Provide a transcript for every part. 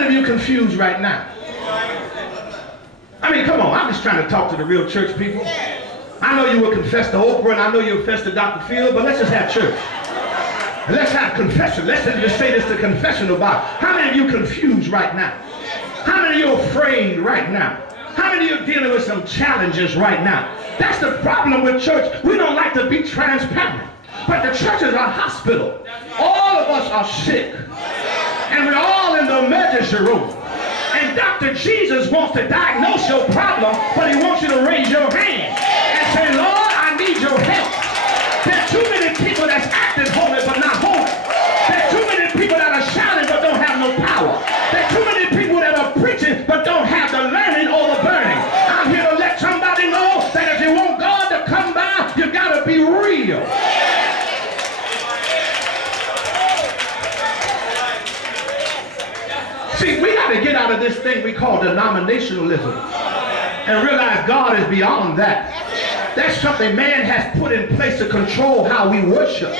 many of you confused right now? I mean, come on, I'm just trying to talk to the real church people. I know you will confess to Oprah and I know you'll confess to Dr. Phil, but let's just have church. And let's have confession. Let's just say this to confession about how many of you confused right now? How many of you afraid right now? How many of you dealing with some challenges right now? That's the problem with church. We don't like to be transparent. But the church is a hospital. All of us are sick. And we're all in the emergency room. And Dr. Jesus wants to diagnose your problem, but he wants you to raise your hand and say, Lord, I need your help. There are too many people that's acting holy but not holy. There are too many people that are shouting but don't have no power. There are too many people that are preaching but don't have the learning or the burning. I'm here to let somebody know that if you want God to come by, you got to be real. See, we got to get out of this thing we call denominationalism and realize God is beyond that. That's something man has put in place to control how we worship.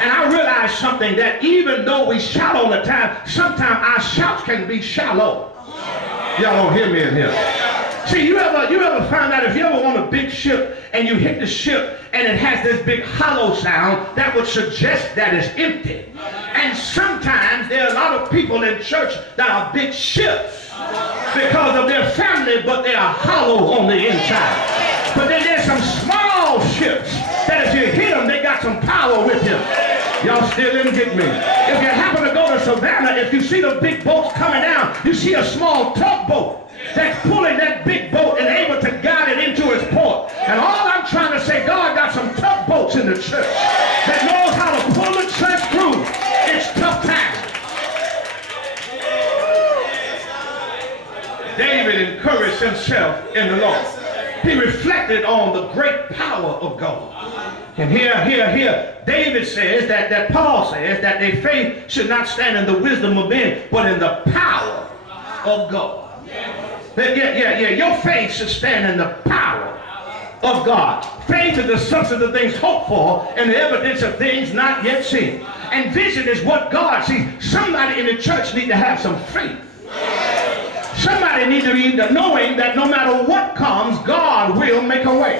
And I realize something, that even though we shout all the time, sometimes our shouts can be shallow. Y'all don't hear me in here. See, you ever find out, if you ever on a big ship and you hit the ship and it has this big hollow sound, that would suggest that it's empty. And sometimes there are a lot of people in church that are big ships because of their family, but they are hollow on the inside. But then there's some small ships that if you hit them, they got some power with them. Y'all still didn't get me. If you happen to go to Savannah, if you see the big boats coming down, you see a small tugboat that's pulling that big boat and able to guide it into its port. And all I'm trying to say, God got some tugboats in the church that knows how to pull the church through its tough times. David encouraged himself in the Lord. He reflected on the great power of God. And here, David says that Paul says that their faith should not stand in the wisdom of men, but in the power of God. Your faith should stand in the power of God. Faith is the substance of things hoped for and the evidence of things not yet seen. And vision is what God sees. Somebody in the church need to have some faith. Somebody needs to be knowing that no matter what comes, God will make a way.